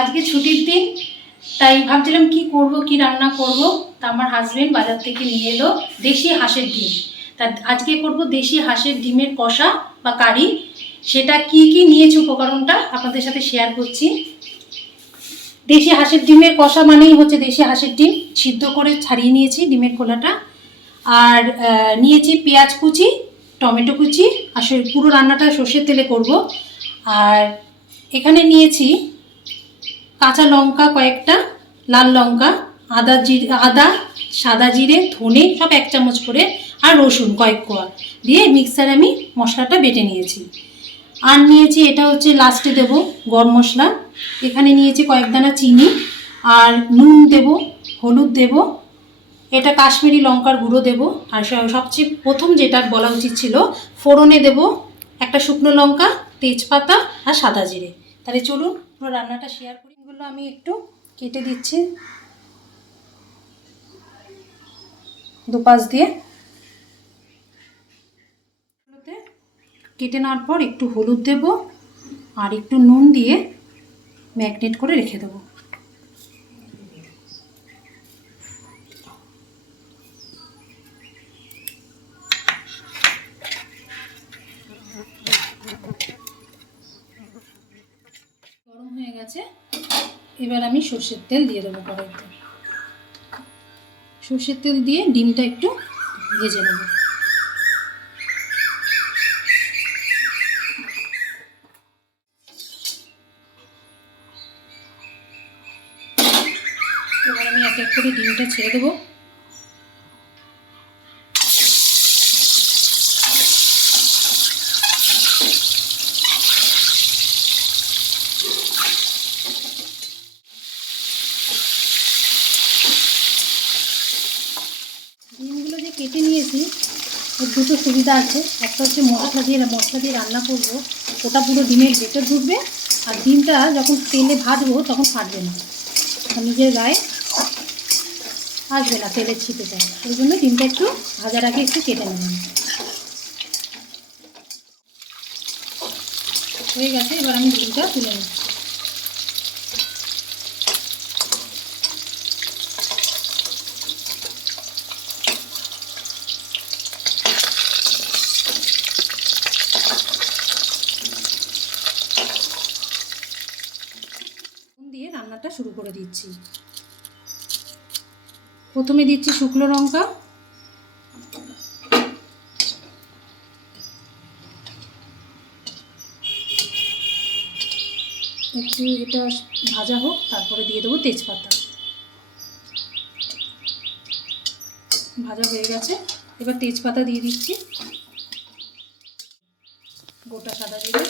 আজকে ছুটির দিন, তাই ভাবছিলাম কি করব, কি রান্না করব, তা আমার হাজবেন্ড বাজার থেকে নিয়ে এলো দেশি হাঁসের ডিম। তা আজকে করব দেশি হাঁসের ডিমের কষা বা কারি। সেটা কি কি নিয়েছে উপকরণটা আপনাদের সাথে শেয়ার করছি। দেশি হাঁসের ডিমের কষা মানেই হচ্ছে দেশি হাঁসের ডিম। সিদ্ধ করে ছাড়িয়ে নিয়েছি ডিমের খোলাটা। আর নিয়েছি পেঁয়াজ কুচি, টমেটো কুচি। আর পুরো রান্নাটা সর্ষের তেলে করব। আর এখানে নিয়েছি কাঁচা লঙ্কা কয়েকটা, লাল লঙ্কা, আদা জিরে আদা, সাদা জিরে, ধনে, সব এক চামচ করে, আর রসুন কয়েক কোয়া দিয়ে মিক্সারে আমি মশলাটা বেটে নিয়েছি। আর নিয়েছি, এটা হচ্ছে লাস্টে দেব গরম মশলা। এখানে নিয়েছি কয়েক দানা চিনি, আর নুন দেব, হলুদ দেব, এটা কাশ্মীরি লঙ্কার গুঁড়ো দেব, আর সবচেয়ে প্রথম যেটা বলা উচিত ছিল, ফোড়নে দেব একটা শুকনো লঙ্কা, তেজপাতা, আর সাদা জিরে। তাহলে চলুন রান্নাটা শেয়ার করি। এগুলো আমি একটু কেটে দিচ্ছি। দুপাশ দিয়ে। কেটে নেওয়ার পর একটু হলুদ দেব আর একটু নুন দিয়ে ম্যাগনেট করে রেখে দেবো। গরম হয়ে গেছে। এবার আমি সর্ষের তেল দিয়ে দেবো কড়াইতে। সর্ষের তেল দিয়ে ডিমটা একটু ভেজে নেব। এবার আমি এক এক করে ডিমটা ছেড়ে দেবো ডিমগুলো যে ওর দুটো সুবিধা আছে। একটা হচ্ছে মশলা দিয়ে মশলা দিয়ে রান্না করব। ওটা পুরো ডিমের ভেতর ঢুকবে। আর ডিমটা যখন তেলে ভাজবো, তখন ফাটবে না। নিজের গায়ে আসবে না তেলের যায়। ওই জন্য ডিমটা একটু ভাজার আগে একটু কেটে নেবেন হয়ে গেছে। এবার আমি ডিমটা তুলে নিচ্ছি নুন দিয়ে রান্নাটা শুরু করে দিচ্ছি। প্রথমে দিচ্ছি শুকনো লঙ্কা। একটু এটা ভাজা হোক, তারপরে দিয়ে দেবো তেজপাতা। ভাজা হয়ে গেছে। এবার তেজপাতা দিয়ে দিচ্ছি। গোটা সাদা জিরে।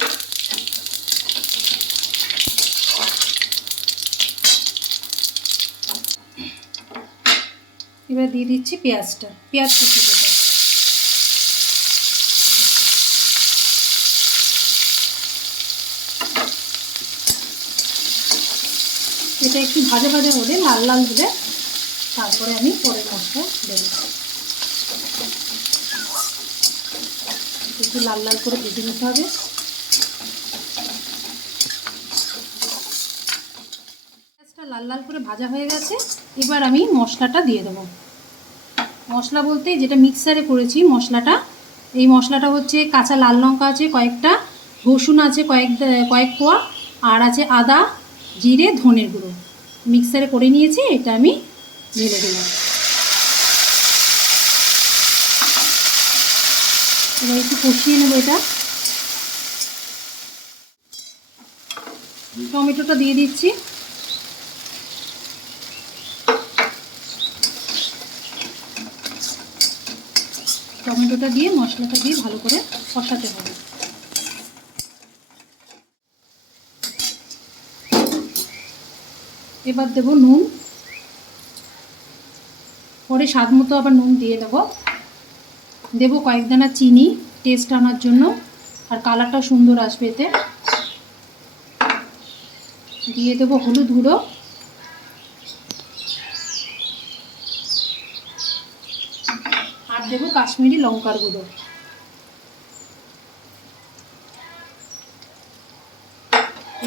এবার দিয়ে দিচ্ছি পেঁয়াজটা। পেঁয়াজ কুচি যেটা এটা একটু ভাজা ভাজা হলে লাল লাল হলে তারপরে আমি পরে মশলা দেবো। একটু লাল লাল করে ভেজে নিতে হবে। লাল লাল করে ভাজা হয়ে গেছে, এবার আমি মশলাটা দিয়ে দেবো। মশলা বলতে যেটা মিক্সারে করেছি মশলাটা, এই মশলাটা হচ্ছে কাঁচা লাল লঙ্কা আছে কয়েকটা, রসুন আছে কয়েক কয়েক কোয়া, আর আছে আদা, জিরে, ধনের গুঁড়ো। মিক্সারে করে নিয়েছি, এটা আমি ঢেলে দিলাম। এবার একটু কষিয়ে নেব এটা। টমেটোটা দিয়ে দিচ্ছি। টমেটোটা দিয়ে, মশলাটা দিয়ে ভালো করে কষাতে হবে। এবার দেব নুন। পরে স্বাদ মতো আবার নুন দিয়ে দেবো। দেবো কয়েক দানা চিনি টেস্ট আনার জন্য। আর কালারটাও সুন্দর আসবে এতে। দিয়ে দেবো হলুদ গুঁড়ো। দেবো কাশ্মীরি লঙ্কার গুঁড়ো।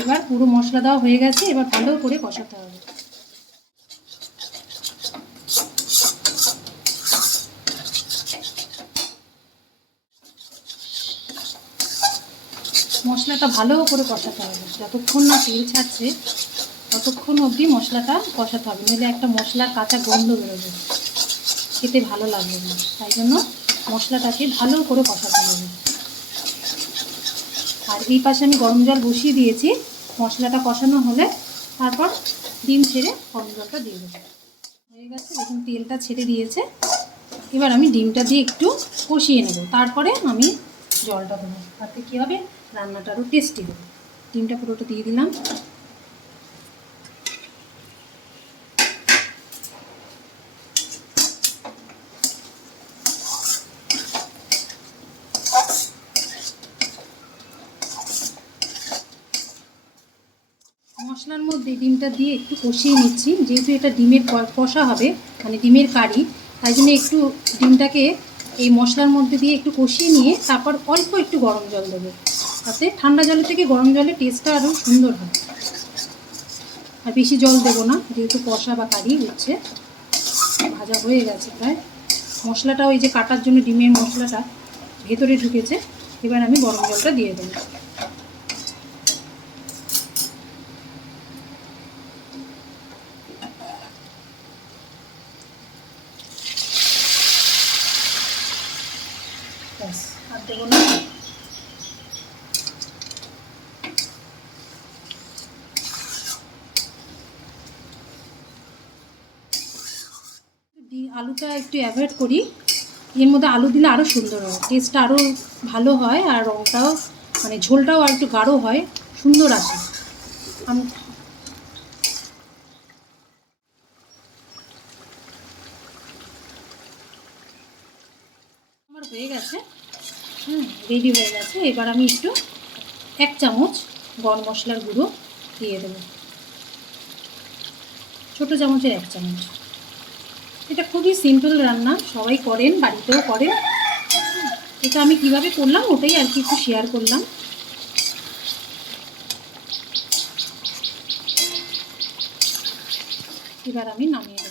এবার পুরো মশলা দেওয়া হয়ে গেছে, এবার ভালো করে কষাতে হবে। মশলাটা ভালো করে কষাতে হবে। যতক্ষণ না তেল ছাড়ছে, ততক্ষণ অবধি মশলাটা কষাতে হবে নইলে একটা মশলার কাঁচা গন্ধ বেরোবে। খেতে ভালো লাগবে না। তাই জন্য মশলাটাকে ভালো করে কষাতে হবে। আর এই পাশে আমি গরম জল বসিয়ে দিয়েছি। মশলাটা কষানো হলে তারপর ডিম ছেড়ে গরম জলটা দিয়ে দেবো। হয়ে গেছে, দেখুন তেলটা ছেড়ে দিয়েছে। এবার আমি ডিমটা দিয়ে একটু কষিয়ে নেব। তারপরে আমি জলটা দেবো। তাতে কী হবে? রান্নাটা আরও টেস্টি হবে। ডিমটা পুরোটা দিয়ে দিলাম। মশলার মধ্যে ডিমটা দিয়ে একটু কষিয়ে নিচ্ছি। যেহেতু এটা ডিমের কষা হবে মানে ডিমের কারি, তাই জন্য একটু ডিমটাকে এই মশলার মধ্যে দিয়ে একটু কষিয়ে নিয়ে তারপর অল্প একটু গরম জল দেবো। তাতে ঠান্ডা জলের থেকে গরম জলের টেস্টটা আরও সুন্দর হয়। আর বেশি জল দেবো না, যেহেতু কষা বা কারি হচ্ছে। ভাজা হয়ে গেছে প্রায়। মশলাটা ওই যে কাটার জন্য ডিমের মশলাটা ভেতরে ঢুকেছে, এবার আমি গরম জলটা দিয়ে দেবো ব্যাস আর দেবো না দি- আলুটা একটু অ্যাভয়েড করি। এর মধ্যে আলু দিলে আরও সুন্দর হয়। টেস্টটা আরও ভালো হয় আর রঙটাও মানে ঝোলটাও আর একটু গাঢ় হয়, সুন্দর আসে। আমি আমার হয়ে গেছে। হুম রেডি হয়ে গেছে। এবার আমি একটু এক চামচ গরম মশলার গুঁড়ো দিয়ে দেবো। ছোটো চামচের এক চামচ। এটা খুবই সিম্পল রান্না, সবাই করেন, বাড়িতেও করেন। এটা আমি কীভাবে করলাম, ওটাই আর কি একটু শেয়ার করলাম। এবার আমি নামিয়ে